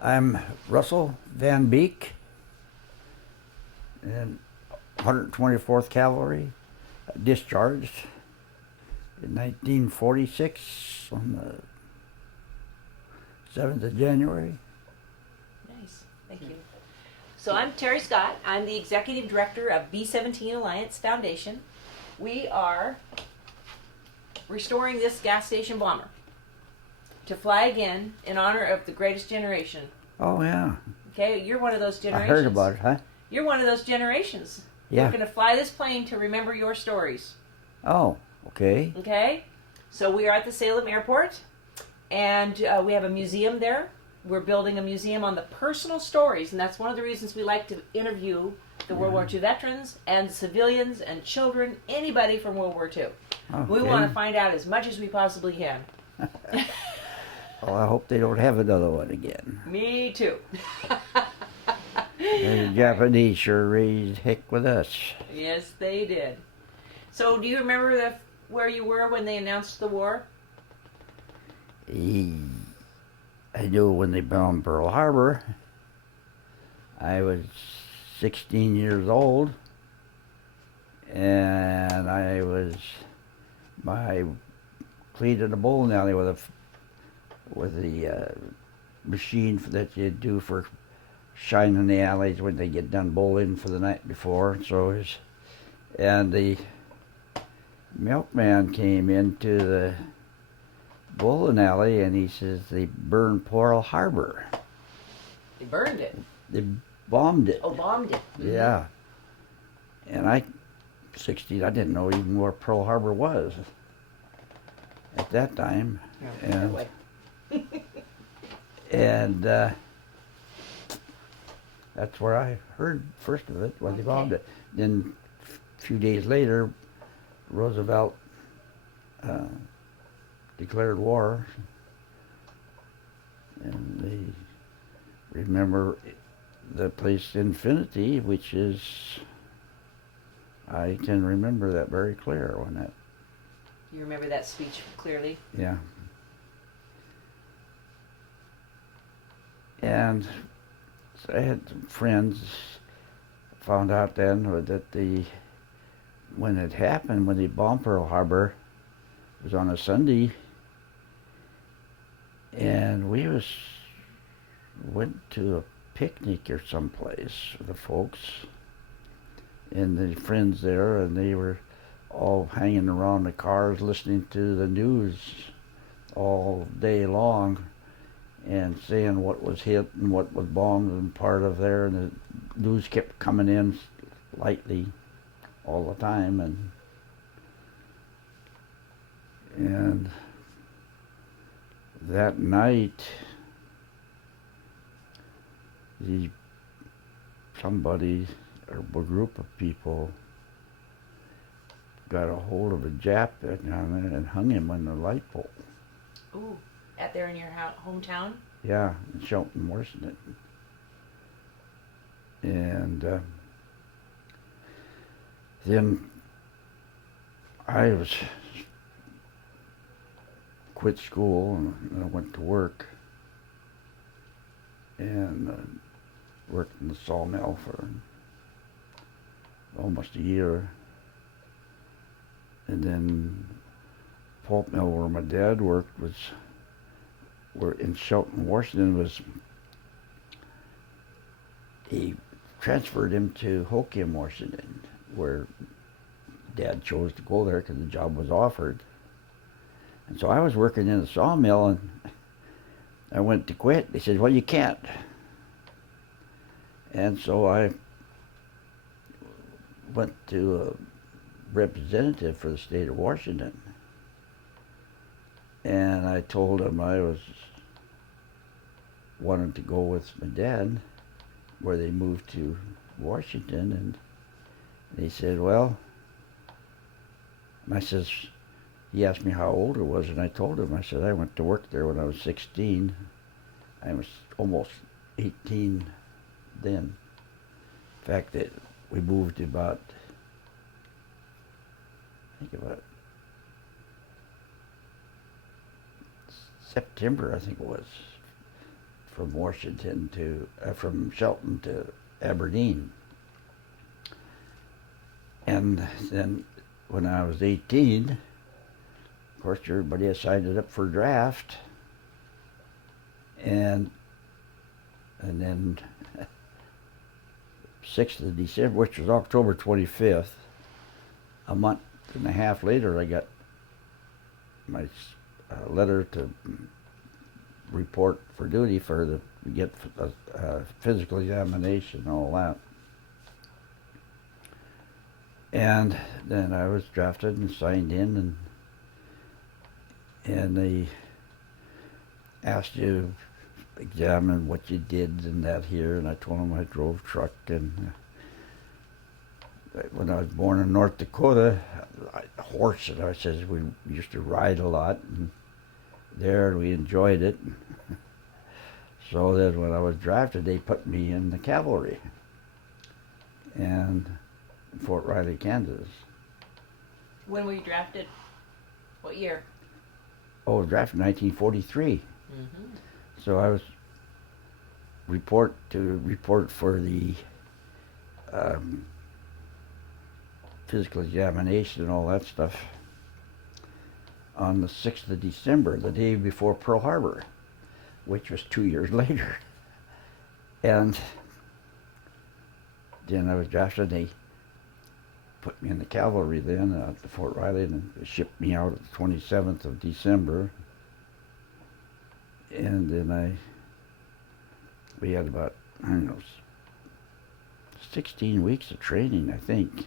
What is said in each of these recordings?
I'm Russell Van Beek in 124th Cavalry, discharged in 1946 on the 7th of January. Nice, thank you. So I'm Terry Scott. I'm the Executive Director of B-17 Alliance Foundation. We are restoring this gas station bomber to fly again in honor of the greatest generation. Oh, yeah. Okay, you're one of those I generations. heard about it, huh? You're one of those generations. Yeah. We're going to fly this plane to remember your stories. Oh, okay. Okay? So we are at the Salem Airport, and we have a museum there. We're building a museum on the personal stories, and that's one of the reasons we like to interview the World War II veterans and civilians and children, anybody from World War II. Okay. We want to find out as much as we possibly can. Well, I hope they don't have another one again. Me too. The Japanese sure raised heck with us. Yes, they did. So, do you remember where you were when they announced the war? I knew when they bombed Pearl Harbor. I was 16 years old, and I was cleaning a bowling alley with the machine that you do for shining the alleys when they get done bowling for the night before. And the milkman came into the bowling alley and he says they burned Pearl Harbor. They burned it. They bombed it. Oh, bombed it. Mm-hmm. Yeah. And I 16, I didn't know even where Pearl Harbor was at that time. Yeah, and that's where I heard first of it when they bombed it. Then a few days later, Roosevelt declared war, and they remember the place Infinity, which is, I can remember that very clear when that. You remember that speech clearly? Yeah. And so I had some friends, found out then that when it happened, when they bombed Pearl Harbor, it was on a Sunday, and we went to a picnic or someplace with the folks and the friends there, and they were all hanging around the cars listening to the news all day long and saying what was hit and what was bombed and part of there, and the news kept coming in lightly all the time, and that night somebody or a group of people got a hold of a Jap and hung him on the light pole. Ooh, out there in your hometown? Yeah, in Shelton, Washington. And then I quit school and I went to work and worked in the sawmill for almost a year. And then pulp mill where my dad worked were in Shelton, Washington. He transferred him to Hoquiam, Washington, where Dad chose to go there because the job was offered. And so I was working in the sawmill, and I went to quit. They said, well, you can't. And so I went to a representative for the state of Washington. And I told him I wanted to go with my dad, where they moved to Washington, and he said, well, and I says, he asked me how old I was, and I told him, I said, I went to work there when I was 16. I was almost 18 then. In fact, we moved about September, I think it was, from Washington to from Shelton to Aberdeen. And then when I was 18, of course, everybody had signed it up for draft, and then 6th of December, which was October 25th, a month and a half later, I got my letter to report for duty for the get a physical examination and all that. And then I was drafted and signed in, and they asked you to examine what you did and that here, and I told them I drove truck, and when I was born in North Dakota, horse, and I says we used to ride a lot, and there we enjoyed it. So then when I was drafted, they put me in the cavalry, and Fort Riley, Kansas. When were you drafted? What year? Oh, drafted in 1943. Mm-hmm. So I was report for the physical examination and all that stuff on the 6th of December, the day before Pearl Harbor, which was 2 years later. And then I was drafted. They put me in the cavalry then at the Fort Riley, and shipped me out at the 27th of December. And then we had about, I don't know, 16 weeks of training, I think.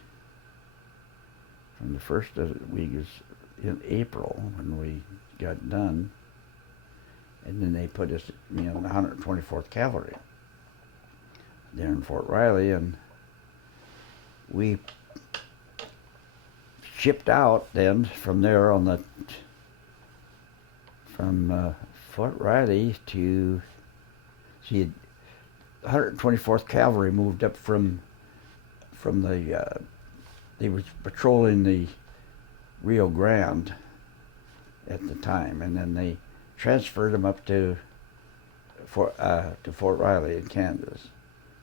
From the first week was in April when we got done. And then they put me in the 124th Cavalry there in Fort Riley, and we shipped out then from there from Fort Riley to, see, 124th Cavalry moved up from the, they was patrolling the Rio Grande at the time, and then they transferred them up to Fort Riley in Kansas,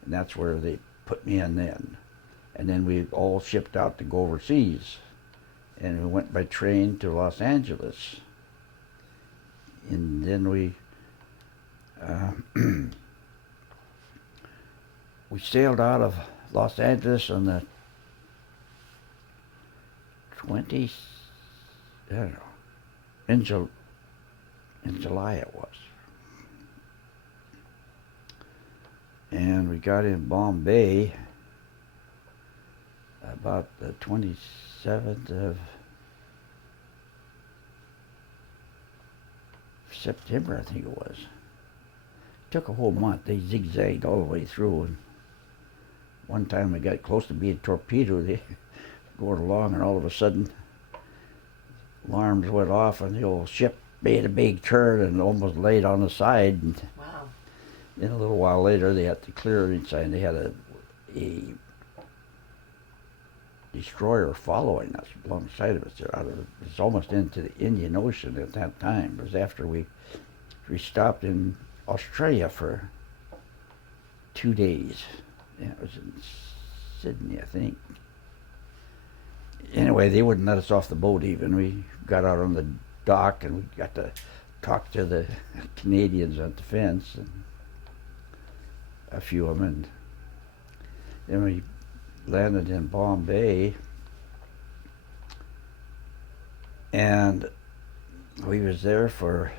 and that's where they put me in then. And then we all shipped out to go overseas, and we went by train to Los Angeles. And then we we sailed out of Los Angeles on the 20th, I don't know, in July it was. And we got in Bombay about the 27th of September, I think it was. Took a whole month. They zigzagged all the way through, and one time we got close to being torpedoed. They going along, and all of a sudden alarms went off, and the old ship made a big turn and almost laid on the side. And wow. then a little while later, they had to clear inside. They had a destroyer following us alongside of us. It was almost into the Indian Ocean at that time. It was after we stopped in Australia for 2 days. Yeah, it was in Sydney, I think. Anyway, they wouldn't let us off the boat even. We got out on the dock, and we got to talk to the Canadians at the fence, and a few of them. And then we landed in Bombay, and we was there for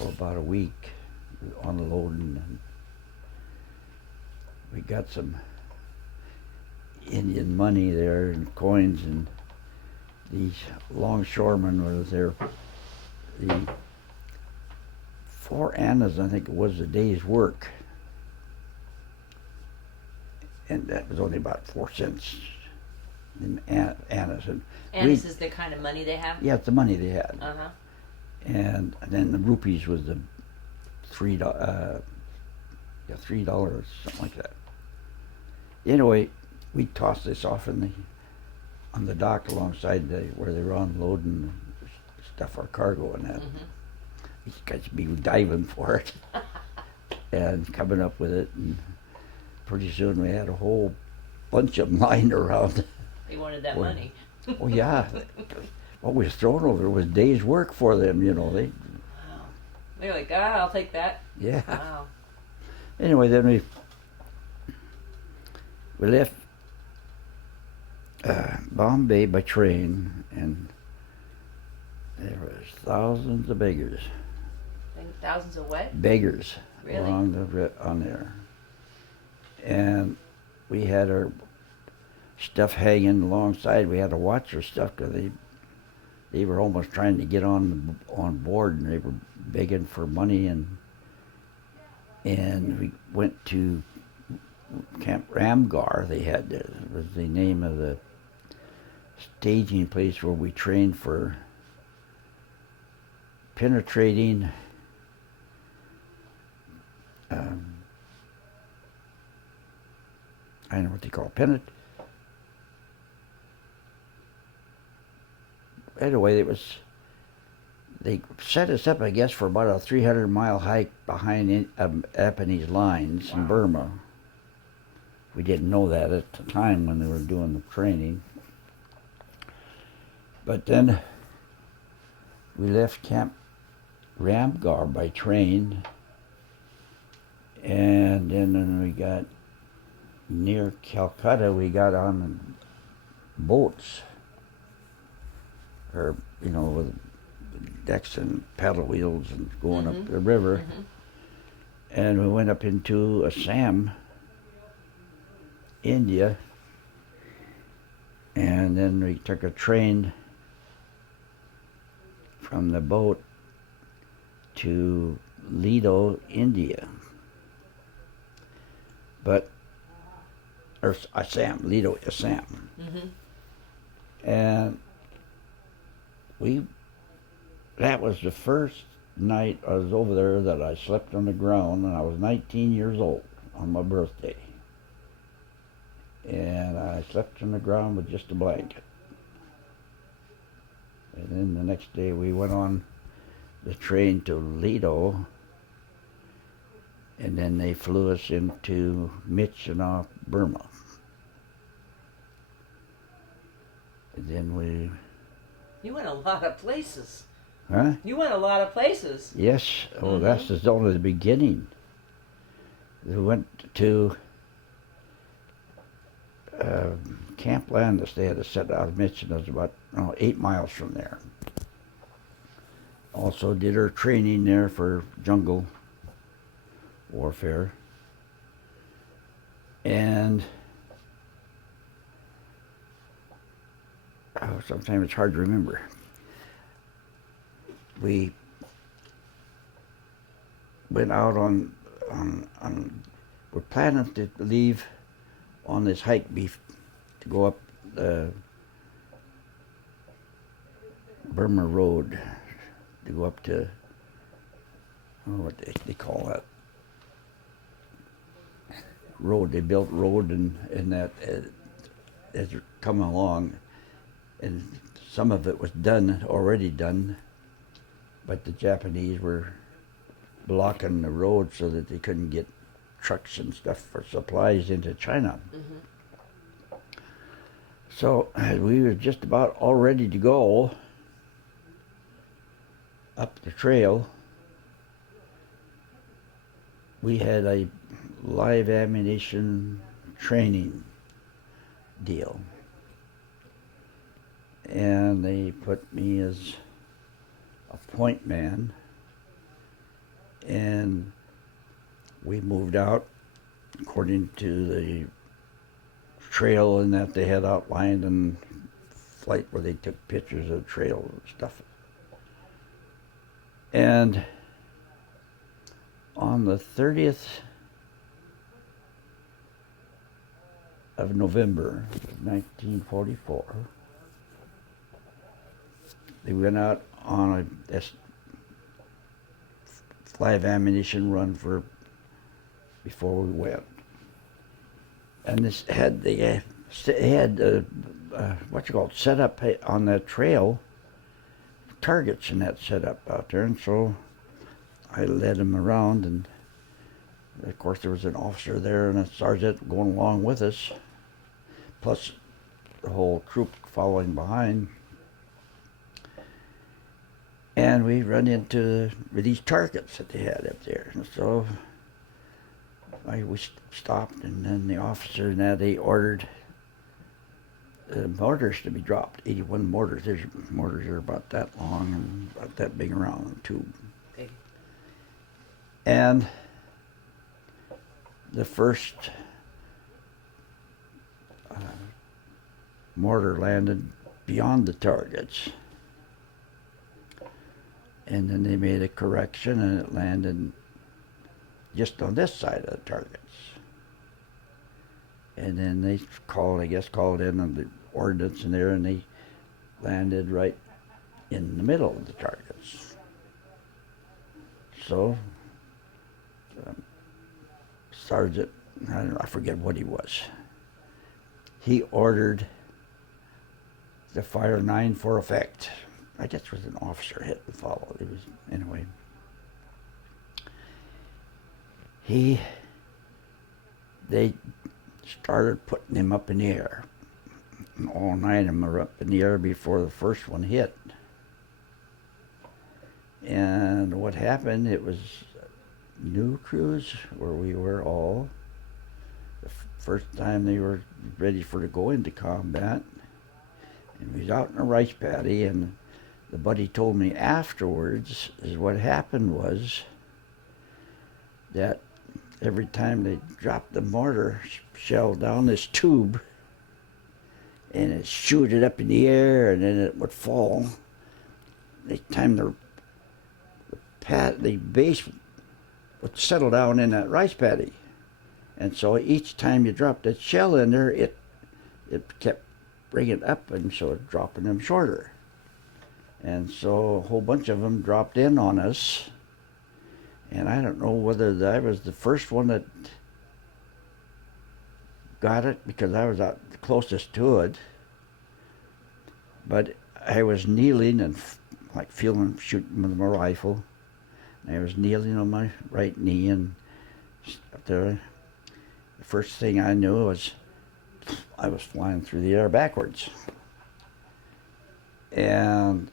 about a week unloading, and we got some Indian money there and coins, and these longshoremen were there. The 4 annas, I think it was, a day's work, and that was only about 4 cents in annas. And Annas is the kind of money they have? Yeah, it's the money they had. Uh-huh. And then the rupees was the $3, something like that. Anyway, we tossed this off on the dock alongside where they were unloading stuff, our cargo and that. Mm-hmm. these guys be diving for it and coming up with it. And pretty soon we had a whole bunch of them lying around. They wanted that Boy. money. Oh yeah, what was thrown over was days' work for them. You know, they. Wow. They're like, I'll take that. Yeah. Wow. Anyway, then we left Bombay by train, and there was thousands of beggars. Thousands of what? Beggars Really? on there, and we had our stuff hanging alongside. We had to watch our stuff because they were almost trying to get on board, and they were begging for money, and we went to Camp Ramgar. They had was the name of the staging place where we trained for penetrating I don't know what they call it. Anyway, they set us up, I guess, for about a 300-mile hike behind Japanese lines in Burma. We didn't know that at the time when they were doing the training. But then we left Camp Ramgar by train, and then when we got near Calcutta, we got on boats, or with decks and paddle wheels and going up the river, and we went up into Assam, India, and then we took a train from the boat to Lido, India. Or Assam, Lido, Assam. And that was the first night I was over there that I slept on the ground, and I was 19 years old on my birthday. And I slept on the ground with just a blanket. And then the next day we went on the train to Lido, and then they flew us into Myitkyina, Burma. And then You went a lot of places. Huh? You went a lot of places. Yes. Oh, that's just only the beginning. We went to Camp Landis. They had to set out of Myitkyina. It was about 8 miles from there. Also did our training there for jungle warfare. And sometimes it's hard to remember. We went out we're planning to leave on this hike to go up the Burma Road, to go up to, I don't know what they call that road. They built road and that as they're coming along, and some of it was already done, but the Japanese were blocking the road so that they couldn't get trucks and stuff for supplies into China. So we were just about all ready to go up the trail. We had a live ammunition training deal, and they put me as a point man, and we moved out according to the trail and that they had outlined, and flight where they took pictures of the trail and stuff. And on the 30th of November 1944, they went out on a live ammunition run before we went. And this had set up on that trail, targets and that set up out there, and so I led him around, and of course there was an officer there and a sergeant going along with us, plus the whole troop following behind. And we run into these targets that they had up there. And so we stopped, and then the officer and that, they ordered mortars to be dropped. 81 mortars. There's mortars that are about that long and about that big around the tube. Okay. And the first mortar landed beyond the targets. And then they made a correction, and it landed just on this side of the targets. And then they called in on the ordnance in there, and they landed right in the middle of the targets. So, Sergeant, I forget what he was, he ordered the fire 9 for effect. I guess it was an officer hit and followed. It was, anyway. They started putting him up in the air. And all 9 of them were up in the air before the first one hit. And what happened, it was new crews where we were all. The first time they were ready to go into combat. And we was out in a rice paddy, and the buddy told me afterwards is what happened was that every time they dropped the mortar shell down this tube and it shooted up in the air and then it would fall, the time the base would settle down in that rice paddy. And so each time you dropped that shell in there, it kept bringing it up, and so it dropping them shorter. And so a whole bunch of them dropped in on us. And I don't know whether I was the first one that got it because I was out the closest to it. But I was kneeling and like feeling shooting with my rifle. I was kneeling on my right knee, and the first thing I knew was I was flying through the air backwards. And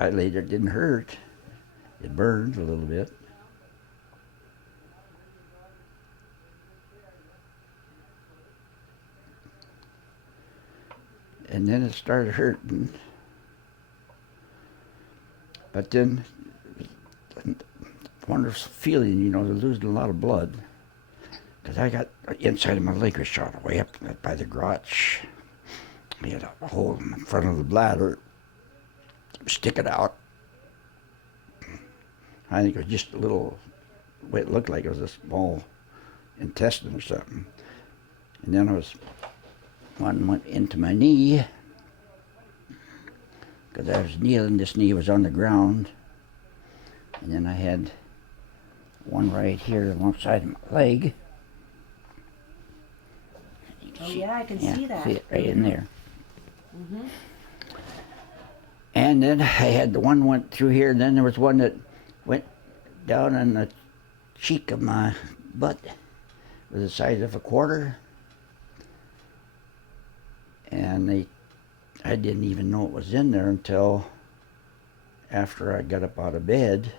I later didn't hurt. It burned a little bit. And then it started hurting. But then, wonderful feeling, losing a lot of blood. Because I got inside of my leg was shot away up by the crotch. I had a hole in front of the bladder. Stick it out. I think it was just a little, it looked like it was a small intestine or something. And then one went into my knee, because I was kneeling, this knee was on the ground. And then I had one right here alongside my leg. Oh yeah, I can see that. See it right in there. Mm-hmm. And then I had the one went through here, and then there was one that went down on the cheek of my butt. It was the size of a quarter. And I didn't even know it was in there until after I got up out of bed.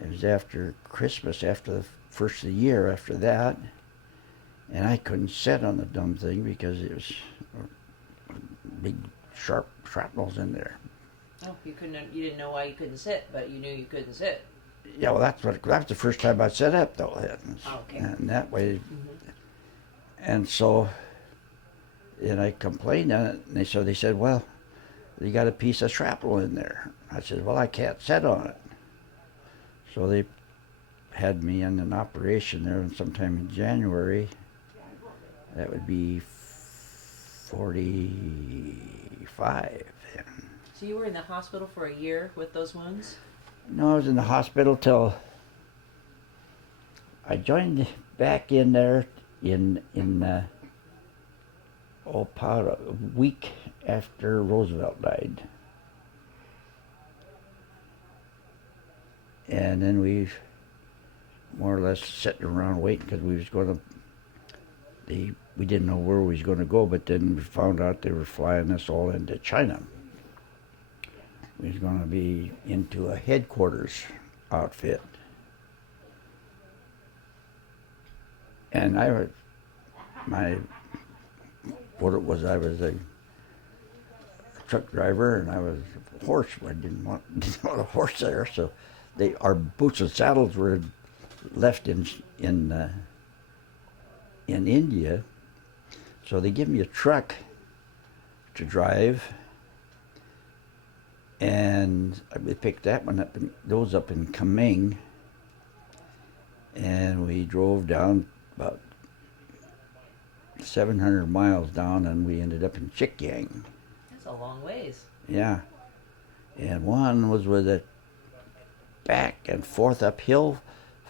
It was after Christmas, after the first of the year after that. And I couldn't sit on the dumb thing because it was big, sharp shrapnels in there. Oh, you didn't know why you couldn't sit, but you knew you couldn't sit. Yeah, well, that was the first time I sat up, though. Oh, okay. And that way, Mm-hmm. and so, and I complained on it, and they said, well, you got a piece of shrapnel in there. I said, well, I can't sit on it. So they had me in an operation there sometime in January. That would be 45 then. So you were in the hospital for a year with those wounds? No, I was in the hospital till I joined back in there about a week after Roosevelt died. And then we more or less sitting around waiting because we was going to, we didn't know where we was going to go, but then we found out they were flying us all into China. We was going to be into a headquarters outfit. And I was, what it was, I was a truck driver and I was a horse. I didn't want a horse there, so our boots and saddles were left in India, so they give me a truck to drive, and we picked that one up, those up in Kaming, and we drove down about 700 miles down, and we ended up in Chikyang. That's a long ways. Yeah, and one was with a back and forth uphill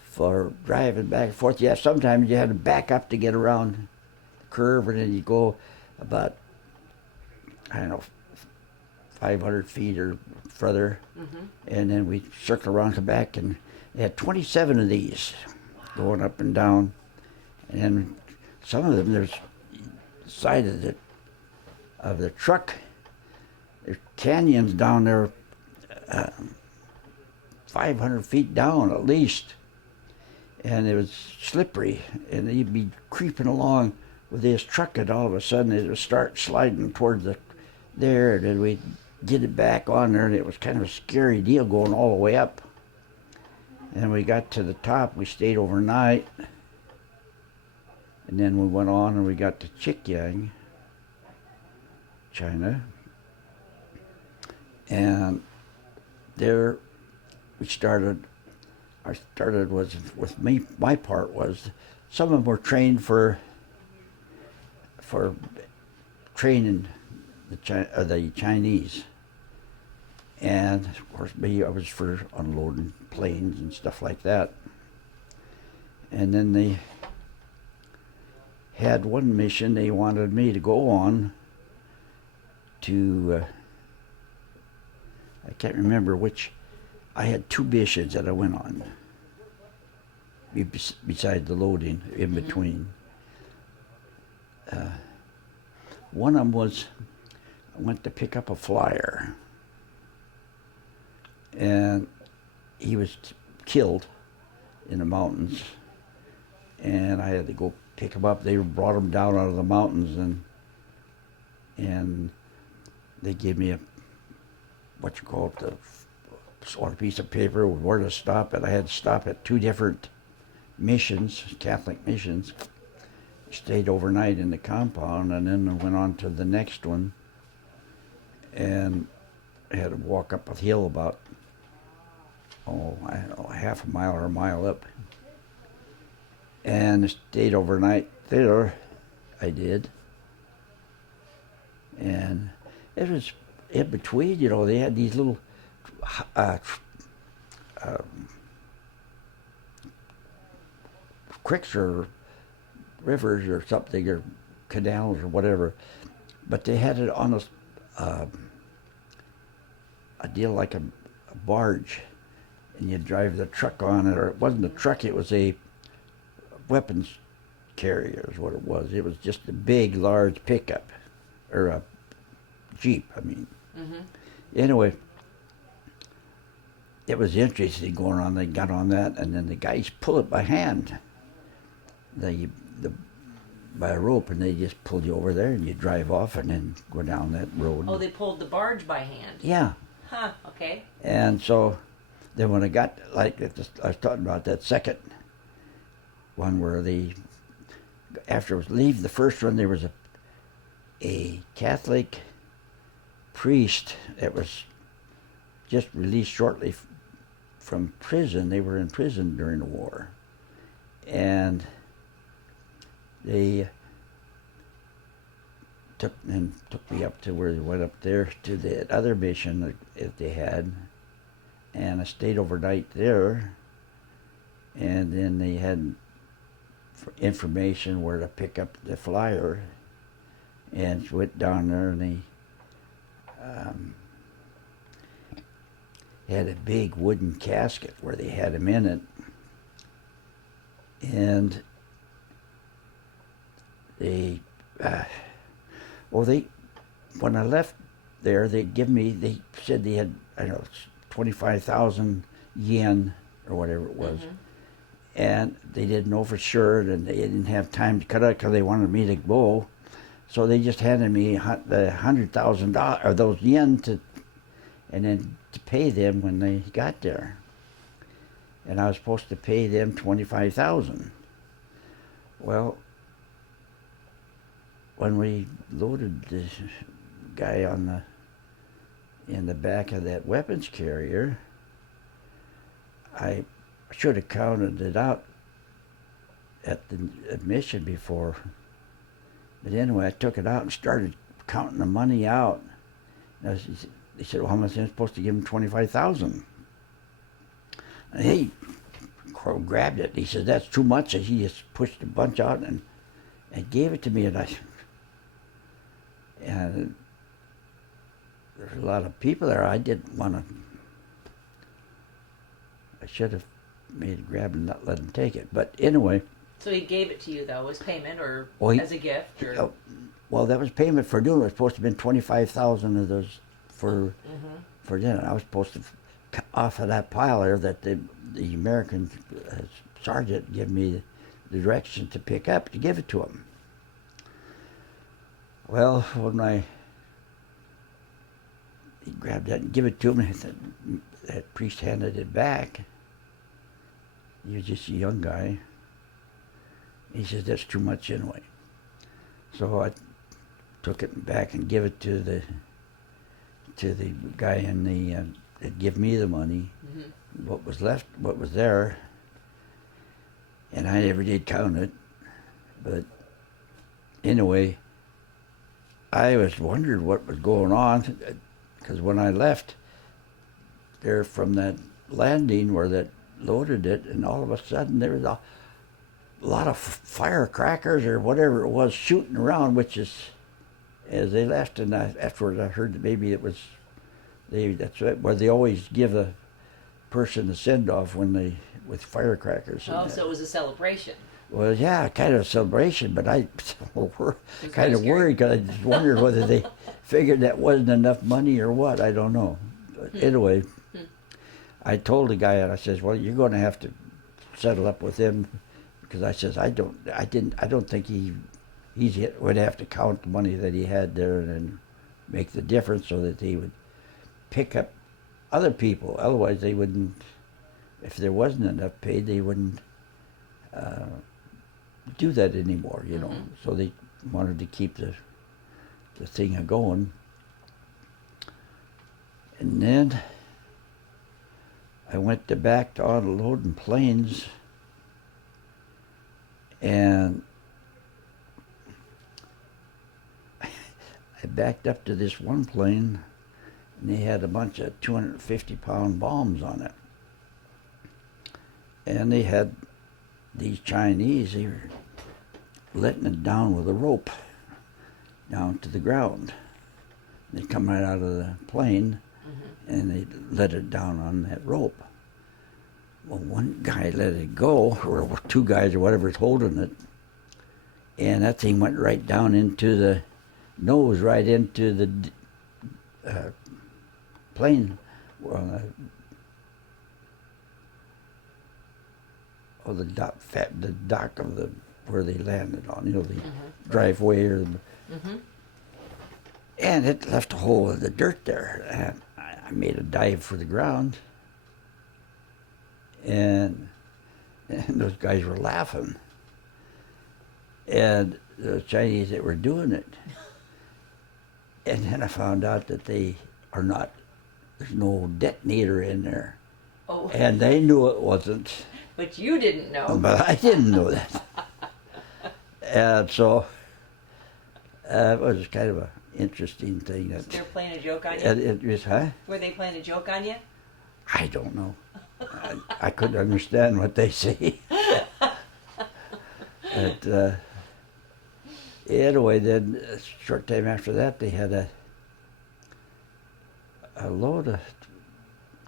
for driving back and forth. Yeah, sometimes you had to back up to get around the curve, and then you go about, I don't know, 500 feet or further, and then we circle around the back, and they had 27 of these going up and down, and some of them, there's the side of the truck, there's canyons down there 500 feet down at least, and it was slippery, and you'd be creeping along with this truck, and all of a sudden it would start sliding towards there, and then we'd get it back on there, and it was kind of a scary deal going all the way up. And we got to the top, we stayed overnight, and then we went on and we got to Chikyang, China, and there we started. Was with me. My part was some of them were trained for training the Chinese, and of course me, I was for unloading planes and stuff like that. And then they had one mission they wanted me to go on to. I can't remember which. I had two missions that I went on, besides the loading in between. One of them was, I went to pick up a flyer, and he was killed in the mountains, and I had to go pick him up. They brought him down out of the mountains, and they gave me on a piece of paper with where to stop at. I had to stop at two different missions, Catholic missions. Stayed overnight in the compound, and then I went on to the next one, and I had to walk up a hill about, I don't know, half a mile or a mile up, and stayed overnight there. I did, and it was in between, they had these little creeks or rivers or something, or canals or whatever, but they had it on a deal like a barge, and you drive the truck on it, or it wasn't a truck, it was a weapons carrier is what it was. It was just a big, large pickup, or a Jeep, I mean. Anyway, it was interesting going on. They got on that, and then the guys pull it by hand, by a rope, and they just pull you over there, and you drive off, and then go down that road. Oh, they pulled the barge by hand. Yeah. Huh. Okay. And so, then when I got I was talking about that second one where after I was leaving the first one, there was a Catholic priest that was just released shortly from prison. They were in prison during the war, and they took me up to where they went up there to the other mission that they had, and I stayed overnight there, and then they had information where to pick up the flyer, and went down there, and had a big wooden casket where they had him in it. And they, when I left there, they said they had, I don't know, 25,000 yen or whatever it was. Mm-hmm. And they didn't know for sure, and they didn't have time to cut it because they wanted me to go. So they just handed me the $100,000 or those yen and then to pay them when they got there. And I was supposed to pay them 25,000. Well, when we loaded this guy in the back of that weapons carrier, I should have counted it out at the admission before. But anyway, I took it out and started counting the money out. They said, well, how much am I supposed to give him? 25,000. And he grabbed it. He said, that's too much. And he just pushed a bunch out and gave it to me. And there's a lot of people there. I didn't want to. I should have made a grab and not let him take it. But anyway. So he gave it to you, though, as payment or as a gift? Or? Well, that was payment for doing it. It was supposed to have been 25,000 of those for dinner. I was supposed to, off of that pile there, that the American sergeant gave me the direction to pick up, to give it to him. Well, when he grabbed that and give it to him, and that priest handed it back. He was just a young guy. He says, that's too much anyway. So I took it back and give it to the guy in that give me the money. Mm-hmm. What was left, what was there, and I never did count it. But anyway, I was wondering what was going on, because when I left there from that landing where that loaded it, and all of a sudden there was a lot of firecrackers or whatever it was shooting around, which is, as they left, and afterwards I heard that maybe it was, that's right, where they always give a person a send-off with firecrackers. Oh, so it was a celebration. Well, yeah, kind of a celebration, but I kind of worried because I just wondered whether they figured that wasn't enough money or what. I don't know. But anyway, I told the guy, and I says, "Well, you're going to have to settle up with him," because I says I don't think he would have to count the money that he had there and then make the difference so that he would pick up other people. Otherwise, they wouldn't. If there wasn't enough paid, they wouldn't do that anymore. You know. Mm-hmm. So they wanted to keep the thing going. And then I went back to unloading planes, and I backed up to this one plane, and they had a bunch of 250-pound bombs on it. And they had these Chinese, they were letting it down with a rope down to the ground. They come right out of the plane, and they let it down on that rope. Well, one guy let it go, or two guys or whatever is holding it, and that thing went right down into the nose, right into the plane. The dock of where they landed on, the driveway or and it left a hole in the dirt there. And I made a dive for the ground, and those guys were laughing. And the Chinese that were doing it. And then I found out that they are not, there's no detonator in there. Oh. And they knew it wasn't. But you didn't know. But I didn't know that. And so it was kind of an interesting thing. So they were playing a joke on you? It was, huh? Were they playing a joke on you? I don't know. I couldn't understand what they say. But anyway, then a short time after that, they had a load of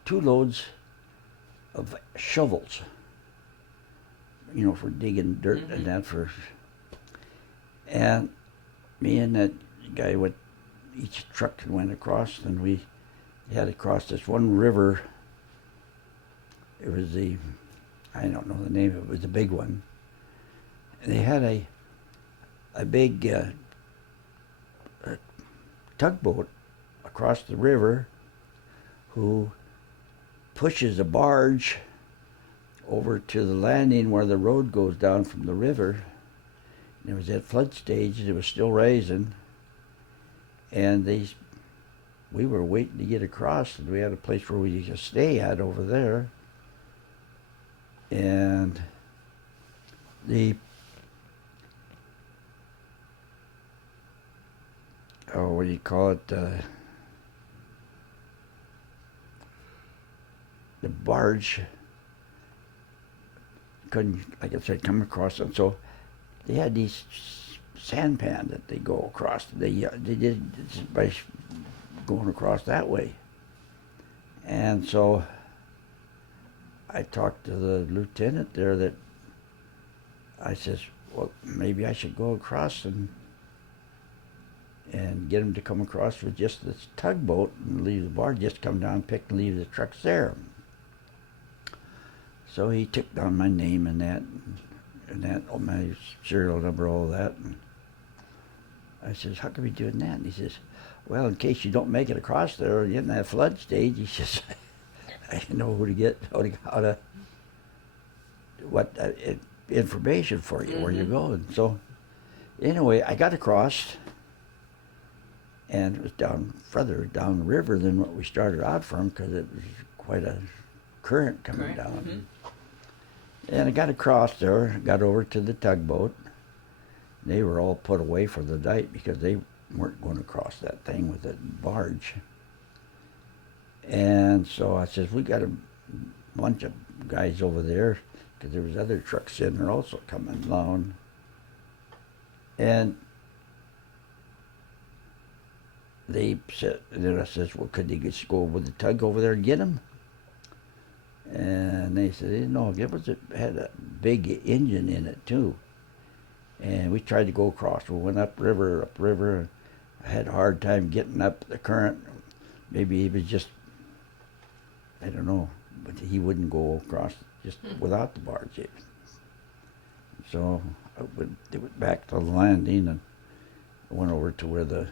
2 loads of shovels, for digging dirt and that for. And me and that guy went, each truck went across, and we had to cross this one river. It was I don't know the name of it, it was a big one. And they had a big tugboat across the river who pushes a barge over to the landing where the road goes down from the river. And it was at flood stage, and it was still rising. And we were waiting to get across, and we had a place where we could stay at over there. And what do you call it? The barge couldn't, like I said, come across, and so they had these sampan that they go across. They did it by going across that way. And so I talked to the lieutenant there that I says, well, maybe I should go across and get him to come across with just this tugboat and leave the barge, just come down, pick and leave the trucks there. So he took down my name and my serial number, all that. And I says, how come you doing that? And he says, well, in case you don't make it across there and get in that flood stage, he says, I know what information for you, where you're going. So anyway, I got across, and it was further down the river than what we started out from, because it was quite a current coming down. And I got across there, got over to the tugboat. They were all put away for the night because they weren't going to cross that thing with a barge. And so I says, we got a bunch of guys over there, because there was other trucks in there also coming along. And they said, and then I says, well, could they just go with the tug over there and get them? And they said, no, it had a big engine in it too. And we tried to go across. We went upriver. I had a hard time getting up the current. Maybe he was just, I don't know, but he wouldn't go across just without the barge even. So they went back to the landing, and I went over to where the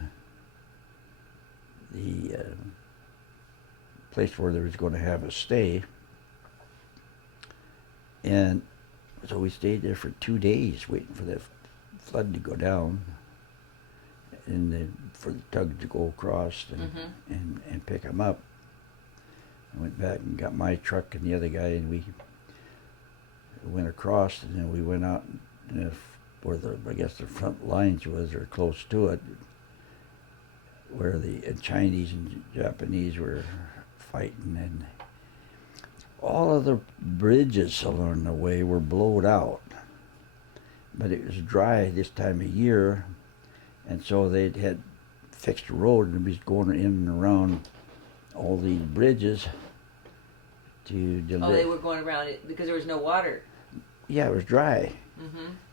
place where they was going to have us stay. And so we stayed there for 2 days waiting for the flood to go down, and for the tug to go across and pick them up. I went back and got my truck and the other guy, and we went across, and then we went out where I guess the front lines was, or close to it, where the Chinese and Japanese were fighting, and all of the bridges along the way were blowed out. But it was dry this time of year, and so they had fixed a road, and was going in and around all these bridges to deliver. Oh, they were going around it because there was no water. Yeah, it was dry.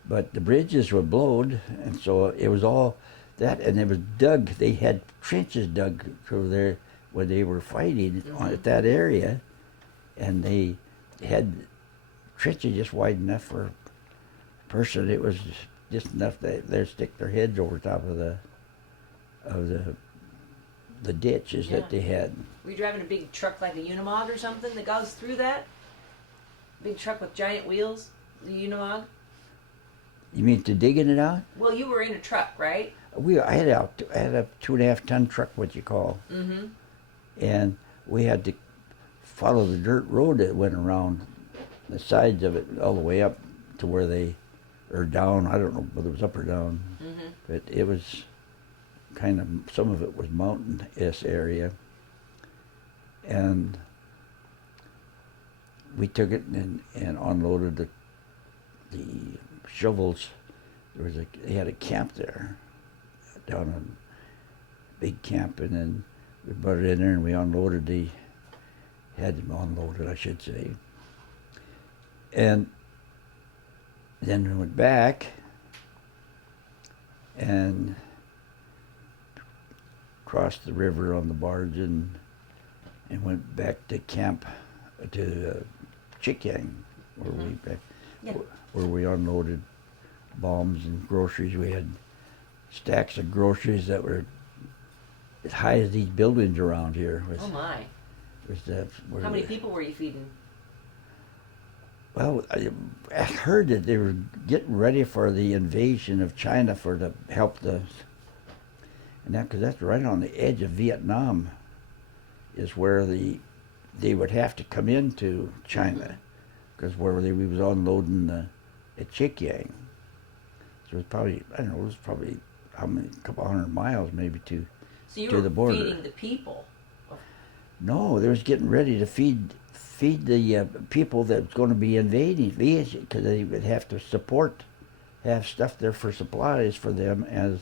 But the bridges were blowed, and so it was all that, and it was dug. They had trenches dug through there where they were fighting at that area, and they had trenches just wide enough for a person. It was just enough that they'd stick their heads over top of the ditches that they had. Were you driving a big truck like a Unimog or something that goes through that? Big truck with giant wheels, the Unimog? You mean to digging it out? Well, you were in a truck, right? I had a 2.5 ton truck, what you call. And we had to follow the dirt road that went around the sides of it all the way up to where they, or down, I don't know whether it was up or down, but it was kind of, some of it was mountainous area. And we took it and unloaded the shovels. They had a camp there, down a big camp, and then we brought it in there and we unloaded had them unloaded, I should say. And then we went back and crossed the river on the barge and went back to camp to Chikyang, where we unloaded bombs and groceries. We had stacks of groceries that were as high as these buildings around here. Oh my! How many people were you feeding? Well, I heard that they were getting ready for the invasion of China to help because that's right on the edge of Vietnam, is where they would have to come into China, because we was unloading at Chikyang. So it was probably, I don't know, how many, a couple hundred miles maybe to the border. So you were feeding the people? No, they was getting ready to feed the people that was going to be invading, because they would have to have stuff there for supplies for them, and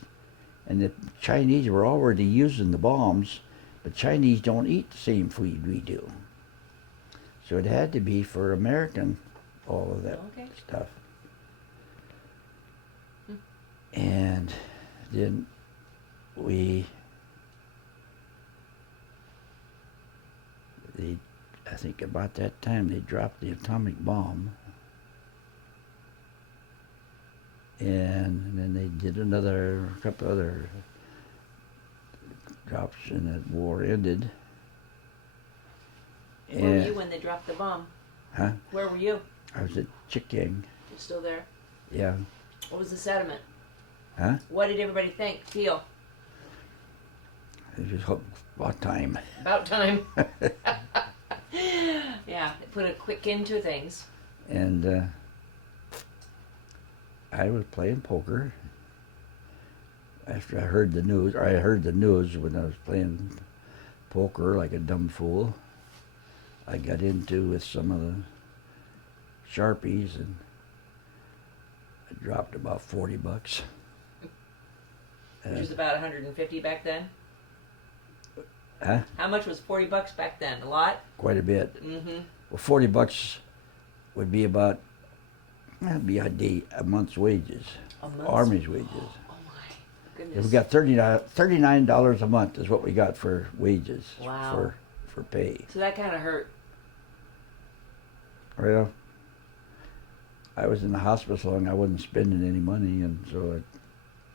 the Chinese were already using the bombs, but Chinese don't eat the same food we do. So it had to be for American, all of that stuff. And then I think about that time they dropped the atomic bomb, and then they did a couple other drops, and that war ended. Where were you when they dropped the bomb? Huh? Where were you? I was at Chikyang. You're still there? Yeah. What was the sentiment? Huh? What did everybody feel? It was about time. About time. Yeah, it put a quick end to things. And I was playing poker after I heard the news. Or I heard the news when I was playing poker like a dumb fool. I got into with some of the Sharpies, and I dropped about $40. Which was about 150 back then? Huh? How much was $40 back then? A lot? Quite a bit. Mm-hmm. Well, $40 would be about, that'd be a month's wages. Army's wages. Oh my goodness. We got $39 a month is what we got for wages. Wow. For pay. So that kind of hurt. Well, I was in the hospital so long I wasn't spending any money, and so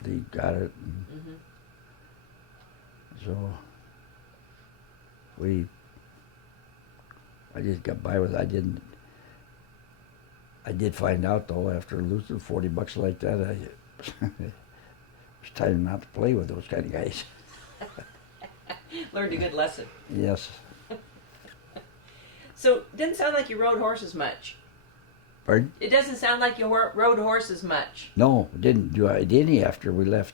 they got it. And so I just got by with it. I did find out though, after losing $40 like that, it was time not to play with those kind of guys. Learned a good lesson. Yes. So it doesn't sound like you rode horses much. Pardon? It doesn't sound like you rode horses much. No, didn't do any after we left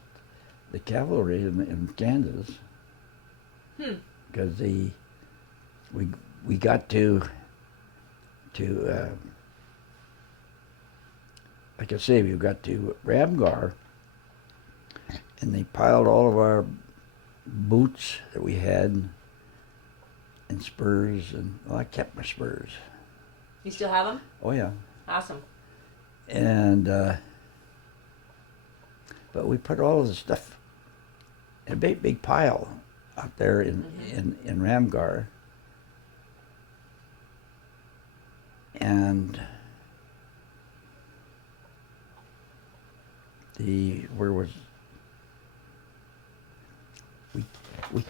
the cavalry in Kansas. Because we got to like I say, we got to Ramgar, and they piled all of our boots that we had and spurs, and I kept my spurs. You still have them? Oh yeah. Awesome. And but we put all of the stuff in a big pile out there in Ramgar, and we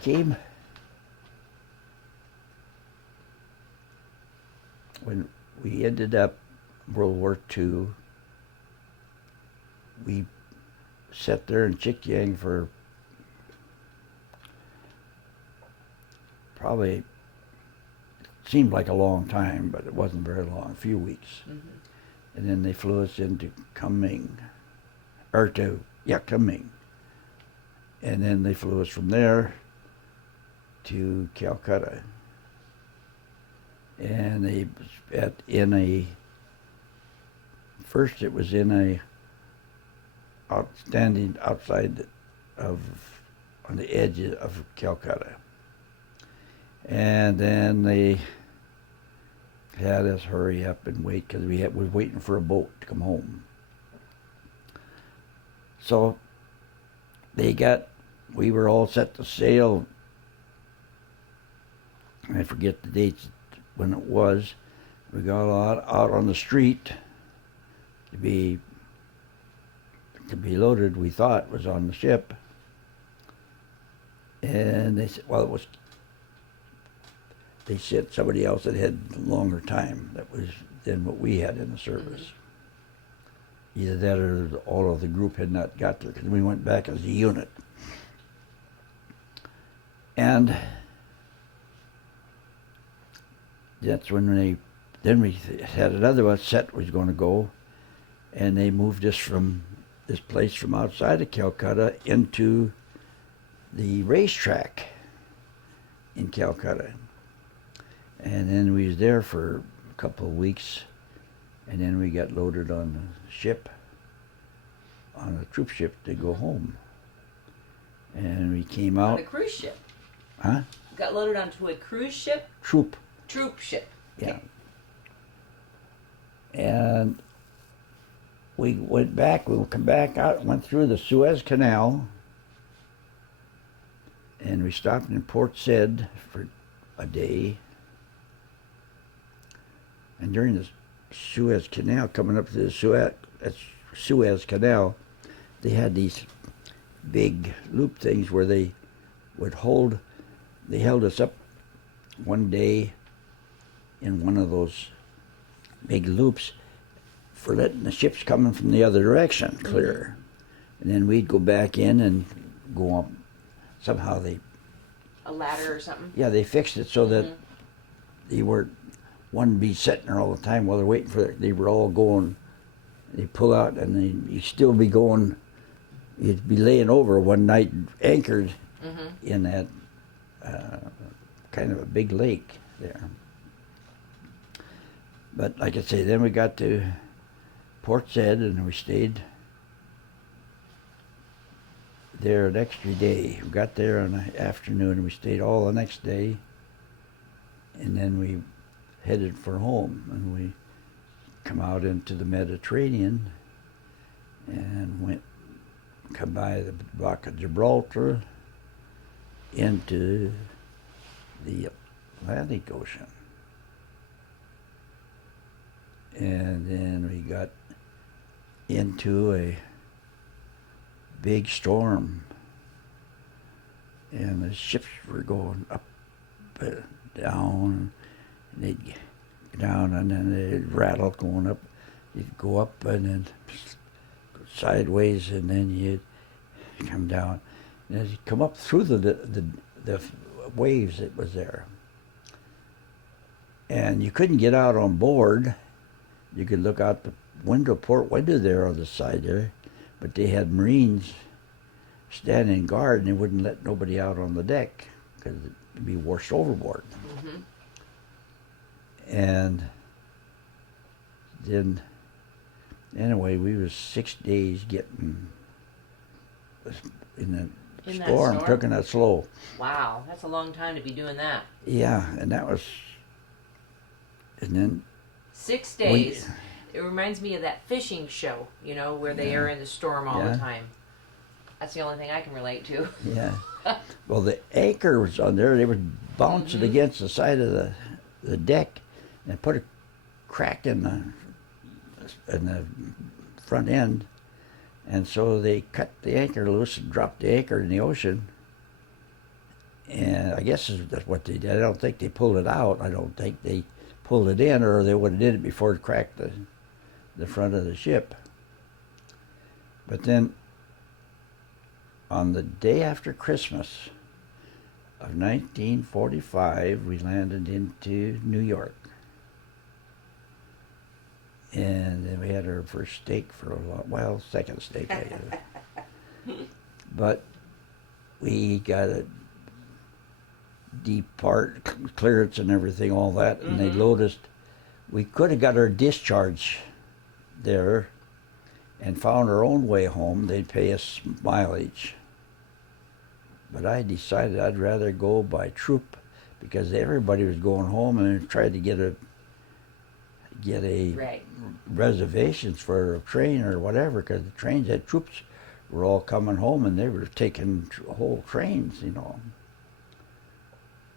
came when we ended up World War II. We sat there in Chikyang for probably, seemed like a long time, but it wasn't very long, a few weeks. And then they flew us into Kunming. And then they flew us from there to Calcutta. And first it was standing outside on the edge of Calcutta. And then they had us hurry up and wait because we was waiting for a boat to come home. So we were all set to sail. I forget the dates when it was. We got out on the street to be loaded. We thought was on the ship, and they said, well, they sent somebody else that had longer time than what we had in the service. Either that or all of the group had not got there because we went back as a unit. And that's when then we had another one set was going to go, and they moved us from this place from outside of Calcutta into the racetrack in Calcutta. And then we was there for a couple of weeks, and then we got loaded on the ship, on a troop ship to go home. And we came out. On a cruise ship? Huh? Got loaded onto a cruise ship? Troop ship. Yeah. And we went back, we come back out, went through the Suez Canal, and we stopped in Port Said for a day. And during the Suez Canal, coming up to the Suez Canal, they had these big loop things where they held us up one day in one of those big loops for letting the ships coming from the other direction clear. And then we'd go back in and go up. Somehow a ladder or something? Yeah, they fixed it so that they weren't one be sitting there all the time while they're waiting for it. They were all going, they pull out and you'd still be going, you'd be laying over one night anchored in that kind of a big lake there. But like I say, then we got to Port Said and we stayed there an extra day. We got there in the afternoon and we stayed all the next day, and then we headed for home, and we come out into the Mediterranean and come by the Rock of Gibraltar into the Atlantic Ocean. And then we got into a big storm, and the ships were going up and down, and they'd go down, and then they'd rattle going up. You'd go up and then go sideways, and then you'd come down. And as you come up through the waves that was there, and you couldn't get out on board. You could look out the port window there on the side there, but they had Marines standing guard, and they wouldn't let nobody out on the deck because it'd be washed overboard. And then, anyway, we was 6 days getting in the storm, taking that slow. Wow, that's a long time to be doing that. Yeah, and then 6 days. It reminds me of that fishing show, where they are in the storm all the time. That's the only thing I can relate to. Yeah. Well, the anchor was on there. They were bouncing against the side of the deck and put a crack in the front end. And so they cut the anchor loose and dropped the anchor in the ocean. And I guess that's what they did. I don't think they pulled it out. I don't think they pulled it in, or they would have did it before it cracked the front of the ship. But then on the day after Christmas of 1945, we landed into New York. And then we had our first steak for second steak, I guess. But we got a depart clearance and everything, all that, and they loaded us. We could have got our discharge there and found our own way home. They'd pay us mileage. But I decided I'd rather go by troop because everybody was going home, and I tried to get get a Right. reservations for a train or whatever, because the trains had troops were all coming home and they were taking whole trains, you know.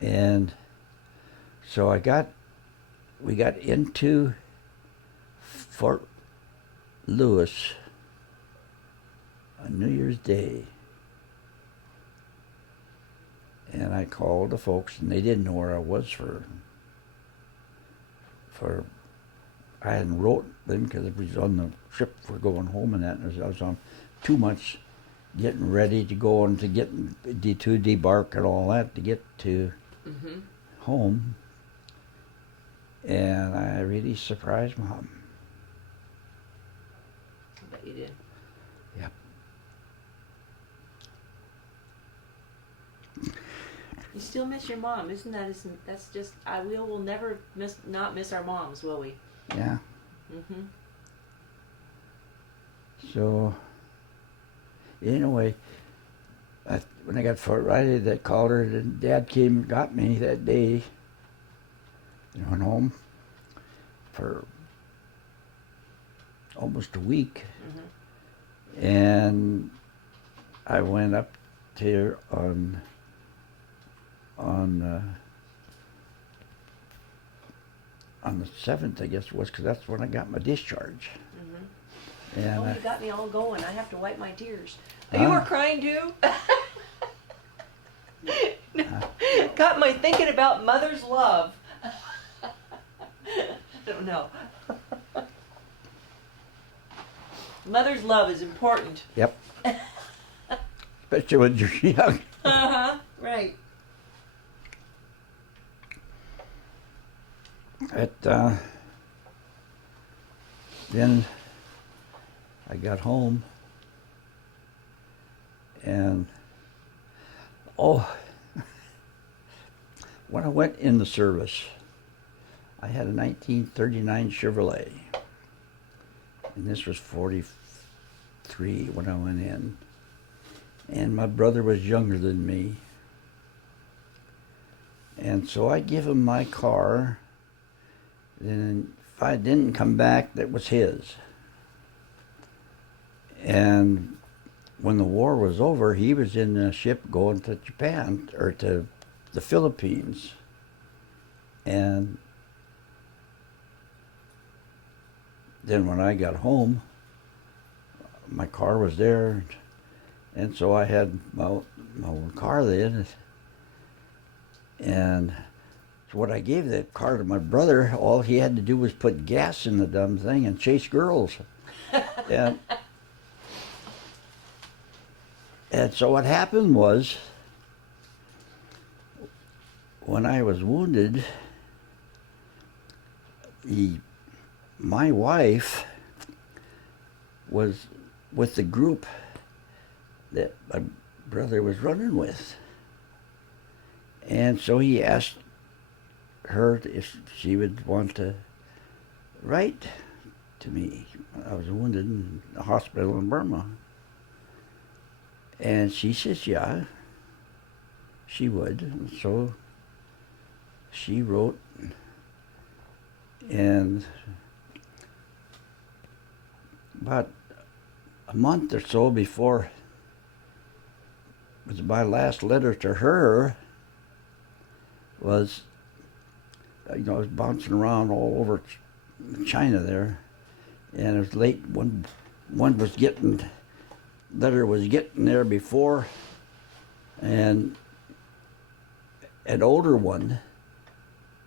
And so we got into Fort Lewis on New Year's Day. And I called the folks, and they didn't know where I was for I hadn't wrote them because it was on the trip for going home and that, and I was on too much getting ready to go and to debark and all that to get to home. And I really surprised Mom. I bet you did. Yep. You still miss your mom, isn't that? That's just we will never not miss our moms, will we? Yeah. Mm-hmm. So, anyway, when I got Fort Riley, they called her, and Dad came and got me that day. And went home for almost a week. Mm-hmm. And I went up there on the 7th, I guess it was, because that's when I got my discharge. Mm-hmm. And you got me all going. I have to wipe my tears. Huh? You were crying too? Got my thinking about mother's love. I don't know. Mother's love is important. Yep. Especially when you're young. Uh-huh. Right. Then I got home, and when I went in the service, I had a 1939 Chevrolet, and this was 43 when I went in, and my brother was younger than me, and so I give him my car, and if I didn't come back, that was his. And when the war was over, he was in a ship going to Japan, or to the Philippines, and then when I got home, my car was there, and so I had my own car then. And so what I gave that car to my brother, all he had to do was put gas in the dumb thing and chase girls. And so what happened was, when I was wounded, my wife was with the group that my brother was running with. And so he asked her if she would want to write to me. I was wounded in a hospital in Burma. And she says, yeah, she would. And so she wrote, and about a month or so before was my last letter to her, was, I was bouncing around all over China there, and it was late. One letter was getting there before, and an older one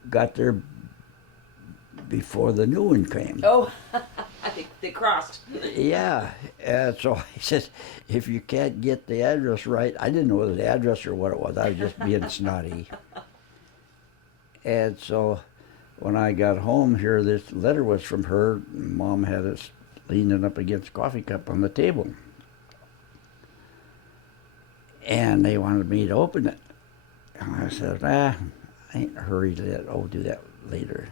got there before the new one came. Oh, I think they crossed. Yeah, and so he says, if you can't get the address right, I didn't know whether the address or what it was. I was just being snotty. And so when I got home here, this letter was from her. Mom had it leaning up against a coffee cup on the table. And they wanted me to open it. And I said, I ain't in a hurry to that. I'll do that later.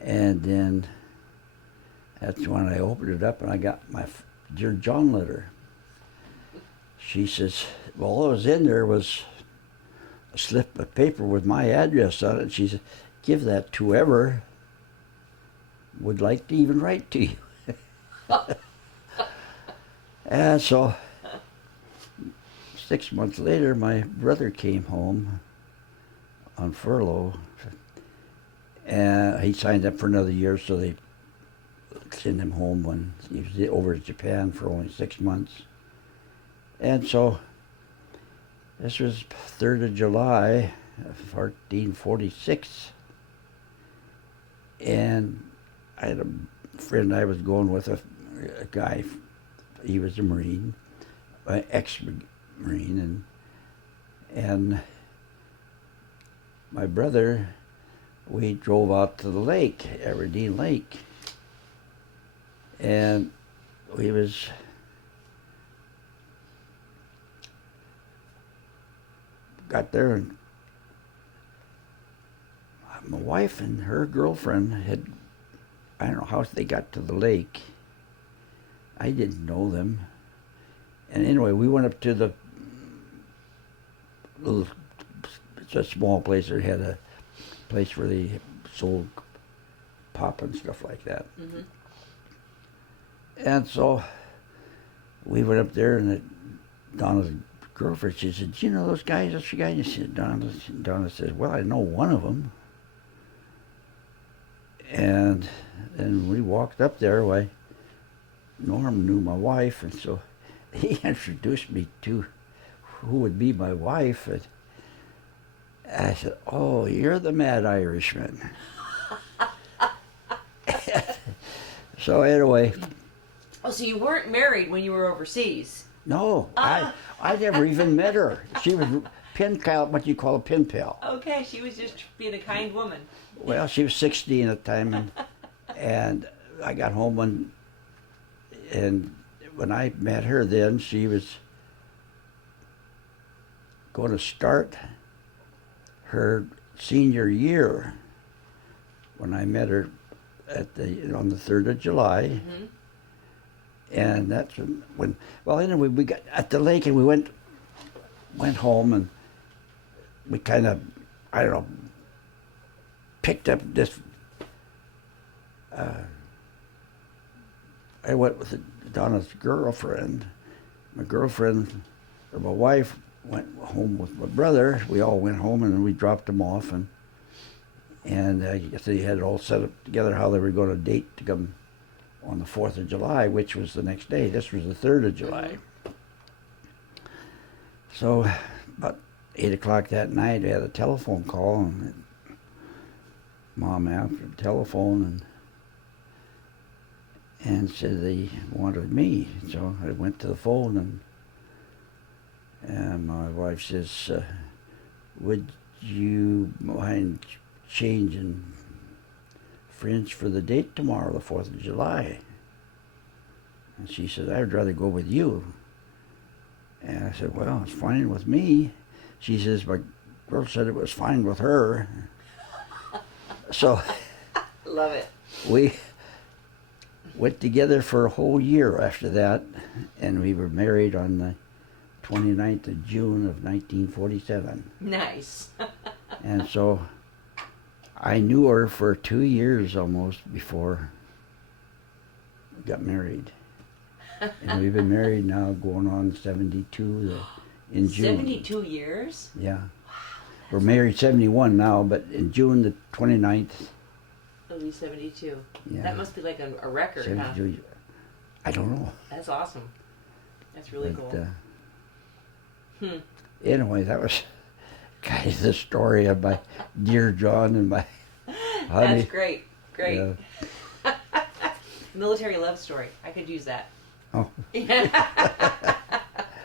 And then that's when I opened it up and I got my Dear John letter. She says, well, all that was in there was a slip of paper with my address on it. She said, give that to whoever would like to even write to you. And so 6 months later, my brother came home on furlough, and he signed up for another year, so they sent him home when he was over to Japan for only 6 months. And so this was 3rd of July of 1446, and I had a friend I was going with, a guy, he was a Marine, an ex-Marine, and my brother, we drove out to the lake, Aberdeen Lake, and we got there, and my wife and her girlfriend had, I don't know how they got to the lake. I didn't know them. And anyway, we went up to the little, it's a small place that had a place where they sold pop and stuff like that. Mm-hmm. And so we went up there, and Donna's girlfriend, she said, "Do you know those guys?" That's the guy. And she said, Donna said, "Well, I know one of them." And then we walked up there. Why, Norm knew my wife, and so he introduced me to who would be my wife. And I said, "Oh, you're the Mad Irishman." So anyway. Oh, so you weren't married when you were overseas? No, I never even met her. She was what you call a pen pal. Okay, she was just being a kind woman. Well, she was 16 at the time, and I got home and when I met her then, she was going to start her senior year when I met her on the 3rd of July. Mm-hmm. And that's when, well, anyway, we got at the lake, and we went home, and we kind of, I don't know, picked up this, I went with Donna's girlfriend. My girlfriend, or my wife, went home with my brother. We all went home, and we dropped them off, and I guess they had it all set up together how they were going to date to come on the 4th of July, which was the next day. This was the 3rd of July. So about 8 o'clock that night, we had a telephone call, and Mom answered the telephone and said they wanted me. So I went to the phone, and my wife says, "Would you mind changing French for the date tomorrow, the 4th of July?" And she said, "I'd rather go with you." And I said, "Well, it's fine with me." She says, "My girl said it was fine with her." So Love it. we went together for a whole year after that, and we were married on the 29th of June of 1947. Nice. And so I knew her for 2 years almost before we got married. And we've been married now going on 72 in June. 72 years? Yeah. We're married 71 now, but in June the 29th. It'll be 72. Yeah. That must be like a record, 72, huh? I don't know. That's awesome. That's really But, cool. Anyway, that was kind of the story of my dear John and my honey. That's great. Great. Yeah. Military love story. I could use that. Oh.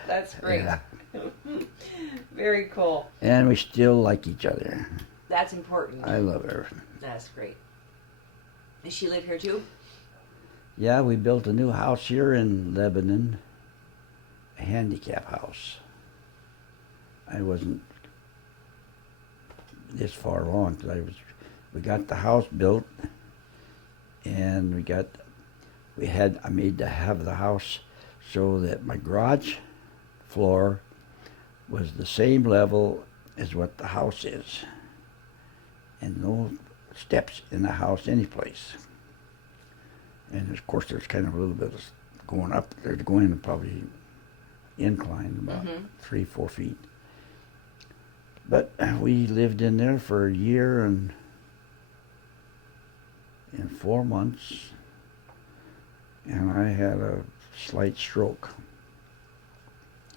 That's great. Yeah. Very cool. And we still like each other. That's important. I love her. That's great. Does she live here too? Yeah, we built a new house here in Lebanon, a handicap house. I wasn't this far along because we got the house built, and I made to have the house so that my garage floor was the same level as what the house is, and no steps in the house anyplace. And of course, there's kind of a little bit of going up. There's going probably incline about 3-4 feet. But we lived in there for a year and 4 months, and I had a slight stroke.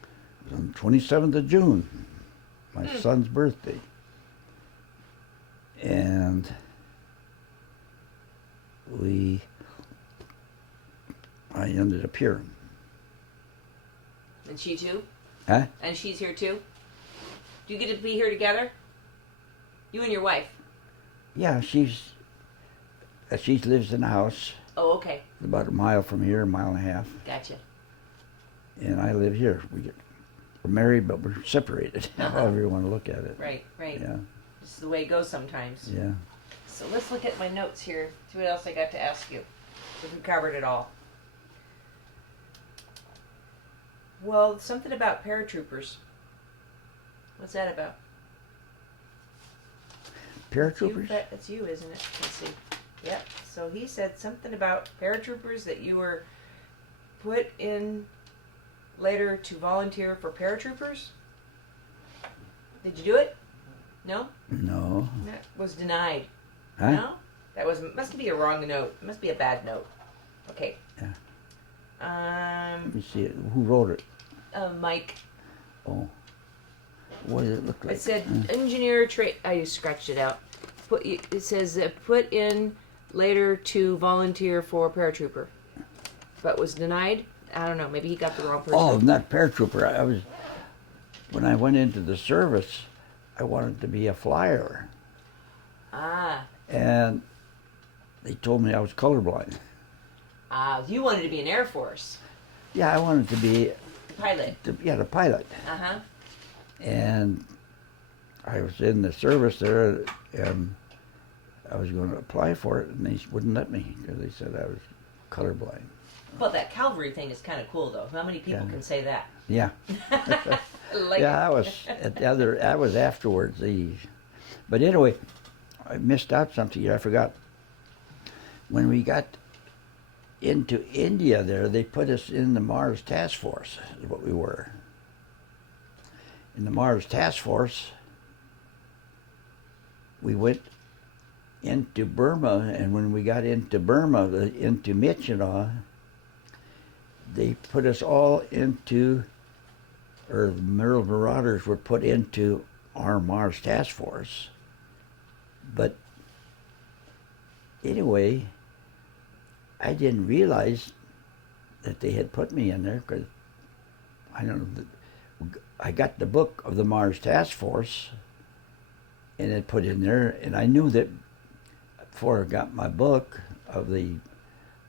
It was on the 27th of June, my son's birthday. And I ended up here. And she too? Huh? And she's here too? Do you get to be here together? You and your wife? Yeah, she lives in a house Oh, okay. about a mile from here, a mile and a half. Gotcha. And I live here. We're married, but we're separated. However you want to look at it. Right, right. Yeah, This is the way it goes sometimes. yeah. So let's look at my notes here. See what else I got to ask you. If we covered it all. Well, something about paratroopers. What's that about? Paratroopers? That's you, isn't it? Let's see. Yep. So he said something about paratroopers, that you were put in later to volunteer for paratroopers. Did you do it? No? No. That was denied. Huh? No? That must be a wrong note. It must be a bad note. Okay. Yeah. Let me see it. Who wrote it? Mike. Oh. What does it look like? It said engineer trade. I just scratched it out. It says put in later to volunteer for paratrooper, but was denied. I don't know. Maybe he got the wrong person. Oh, not paratrooper. When I went into the service, I wanted to be a flyer. Ah. And they told me I was colorblind. You wanted to be in Air Force. Yeah, I wanted to be Pilot. the pilot. Uh-huh. And I was in the service there, and I was going to apply for it, and they wouldn't let me because they said I was colorblind. Well, that cavalry thing is kind of cool, though. How many people can say that? Yeah. Yeah, I was afterwards. But anyway, I missed out something here. I forgot. When we got into India there, they put us in the Mars Task Force, is what we were. In the Mars Task Force, we went into Burma, and when we got into Burma, into Myitkyina, they put us all into, or the Marauders were put into our Mars Task Force. But anyway, I didn't realize that they had put me in there because I don't know. I got the book of the Mars Task Force, and it put in there, and I knew that before I got my book of the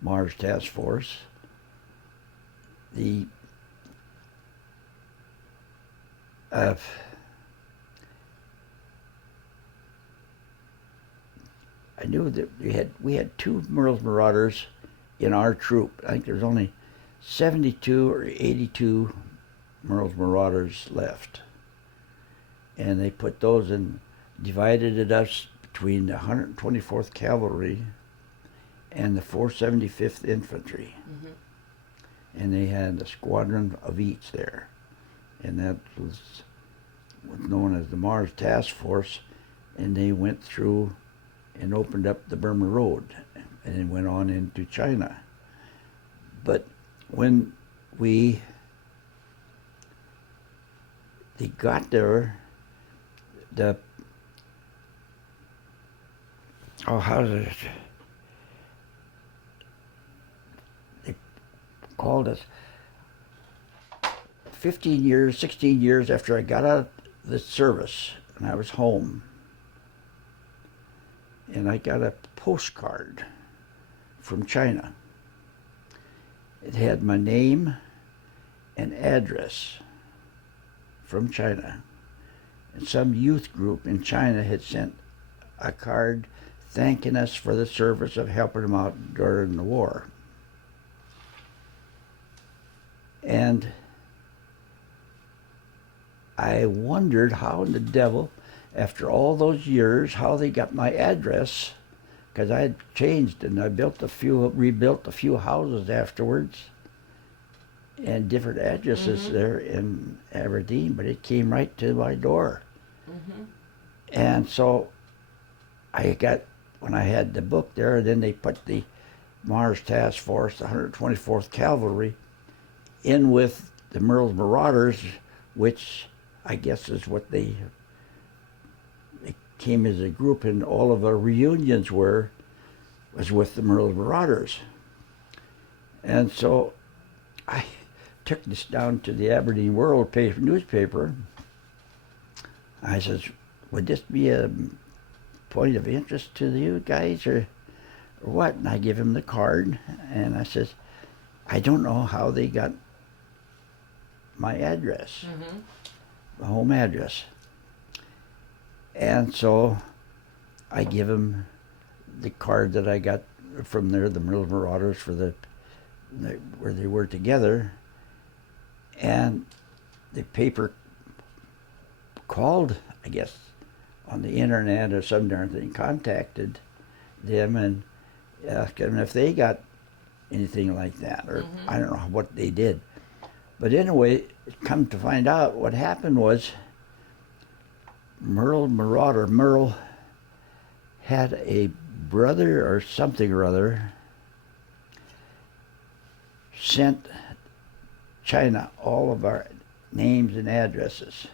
Mars Task Force, I knew that we had two Marauders in our troop. I think there's only 72 or 82 Marauders left, and they put those in, divided it up between the 124th Cavalry and the 475th Infantry. And they had a squadron of each there, and that was known as the Mars Task Force, and they went through and opened up the Burma Road and then went on into China. But when they got there, how did it? They called us 15 years, 16 years after I got out of the service, and I was home. And I got a postcard from China. It had my name and address from China. And some youth group in China had sent a card thanking us for the service of helping them out during the war. And I wondered how in the devil, after all those years, how they got my address because I had changed and I rebuilt a few houses afterwards and different addresses there in Aberdeen, but it came right to my door. And so when I had the book there, then they put the Mars Task Force, the 124th Cavalry, in with the Merle's Marauders, which I guess is what they came as a group, and all of our reunions was with the Merle's Marauders. And so I took this down to the Aberdeen World newspaper. I says, would this be a point of interest to you guys or what? And I give him the card, and I says, I don't know how they got my address, my home address. And so I give him the card that I got from there, the Merle Marauders, where they were together. And the paper called, I guess, on the internet or some darn thing, contacted them and asked them if they got anything like that, or I don't know what they did. But anyway, come to find out, what happened was Merle had a brother or something or other sent China all of our names and addresses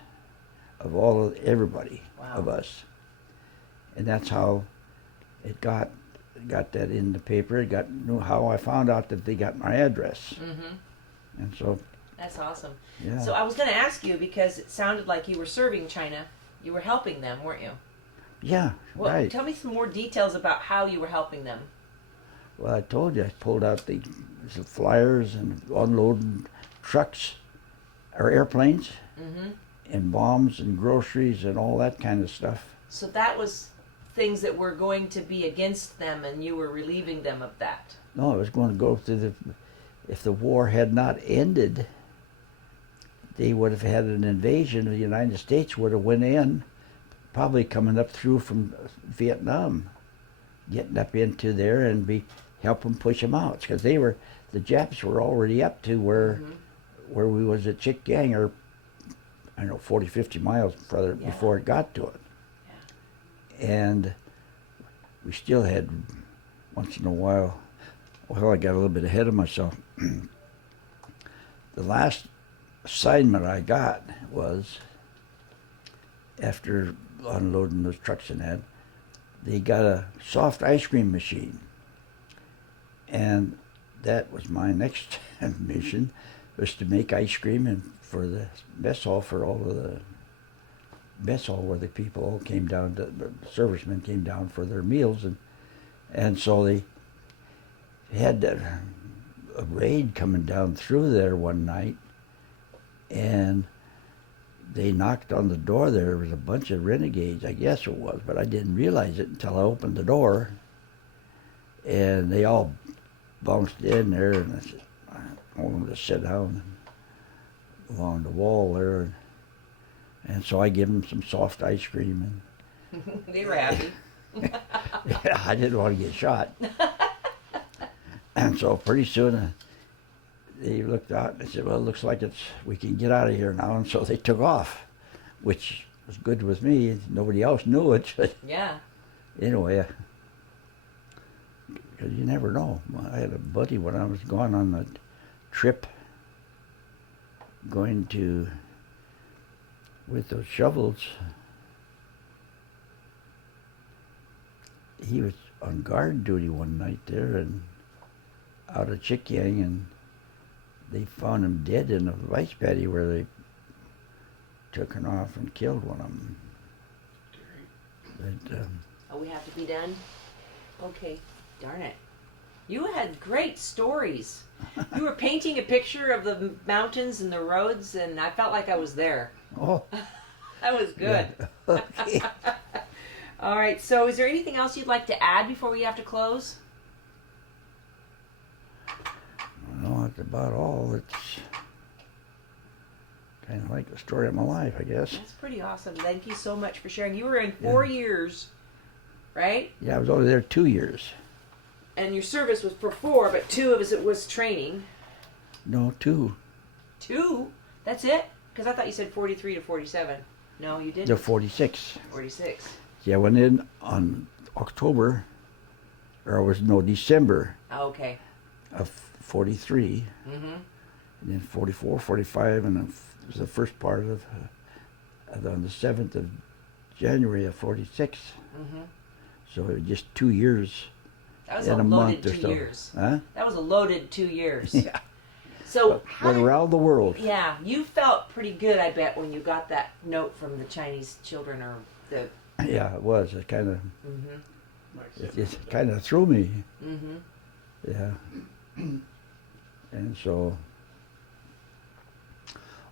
of everybody of us, and that's how it got that in the paper. Knew how I found out that they got my address, and so that's awesome. Yeah. So I was going to ask you, because it sounded like you were serving China. You were helping them, weren't you? Yeah, well, right. Tell me some more details about how you were helping them. Well, I told you, I pulled out the flyers and unloading trucks or airplanes and bombs and groceries and all that kind of stuff. So that was things that were going to be against them, and you were relieving them of that. No, I was going to go through if the war had not ended, they would have had an invasion of the United States, would have went in, probably coming up through from Vietnam, getting up into there and help them push them out, because the Japs were already up to where we was at Chick-Gang, or I don't know, 40, 50 miles further before it got to it. Yeah. And we still had, once in a while, I got a little bit ahead of myself. The last assignment I got was, after unloading those trucks and that, they got a soft ice cream machine. And that was my next mission, was to make ice cream and for the mess hall, for all of the mess hall where the people all came down, the servicemen came down for their meals. And so they had a raid coming down through there one night, and they knocked on the door. There was a bunch of renegades, I guess it was, but I didn't realize it until I opened the door. And they all bounced in there, and I said, I want them to sit down along the wall there. And so I give them some soft ice cream. And they were happy. Yeah, I didn't want to get shot. And so pretty soon they looked out and they said, well, it looks like we can get out of here now. And so they took off, which was good with me. Nobody else knew it. But yeah. Anyway, because you never know. I had a buddy when I was going on a trip, with those shovels. He was on guard duty one night there and out of Chick-Yang, and they found him dead in a rice paddy where they took him off and killed one of them. But, we have to be done? Okay, darn it. You had great stories. You were painting a picture of the mountains and the roads, and I felt like I was there. Oh. That was good. Yeah. Okay. All right, so is there anything else you'd like to add before we have to close? No, that's about all. It's kind of like the story of my life, I guess. That's pretty awesome. Thank you so much for sharing. You were in 4 years, right? Yeah, I was only there 2 years. And your service was for 4, but 2 of it was training. No, 2. 2? That's it? Because I thought you said 43 to 47. No, you didn't. They're 46. 46. Yeah, I went in on October, or December Oh, okay. of 43, Mm-hmm. and then 44, 45, and then it was the first part of on the 7th of January of 46. Mm-hmm. So it was just 2 years That was in a a loaded month or 2 so. years. Huh? That was a loaded 2 years. Yeah. So how Went did, around the world. yeah, you felt pretty good, I bet, when you got that note from the Chinese children or the. Yeah, it was. It kind of Mm-hmm. it kind of threw me. Mm-hmm. Yeah. And so,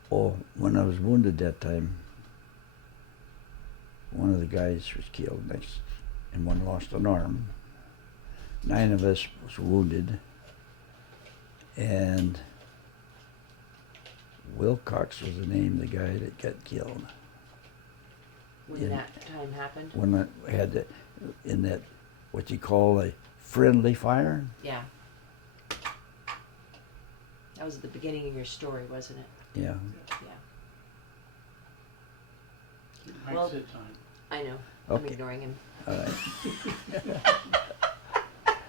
when I was wounded that time, one of the guys was killed next, and one lost an arm. 9 of us was wounded, and Wilcox was the name of the guy that got killed. When Yeah. that time happened. When I had in that, what you call a friendly fire. Yeah. That was at the beginning of your story, wasn't it? Yeah. Yeah. Well, I know. I'm Okay. ignoring him. All right.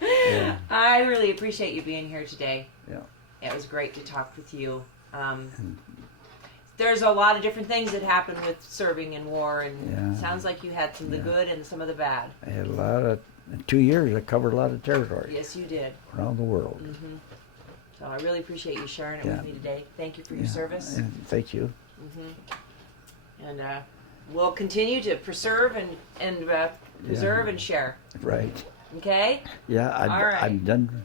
Yeah. I really appreciate you being here today. Yeah. It was great to talk with you. There's a lot of different things that happen with serving in war, and Yeah. it sounds like you had some of the good and some of the bad. I had a lot of, in 2 years I covered a lot of territory Yes, you did. around the world. Mm-hmm. So I really appreciate you sharing it Yeah. with me today. Thank you for your Yeah. service. And thank you. Mm-hmm. And we'll continue to preserve and preserve and share. Right. Okay? Yeah, All right. I'm done.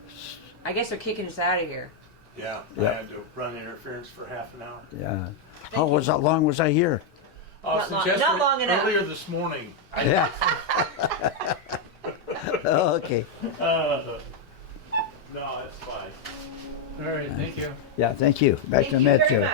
I guess they're kicking us out of here. Yeah, Yeah. I had to run interference for half an hour. Yeah. How long was I here? Not long enough. Earlier this morning. Yeah. Okay. No, that's fine. All right, thank you. Yeah, thank you. Nice Thank to you meet very you. much.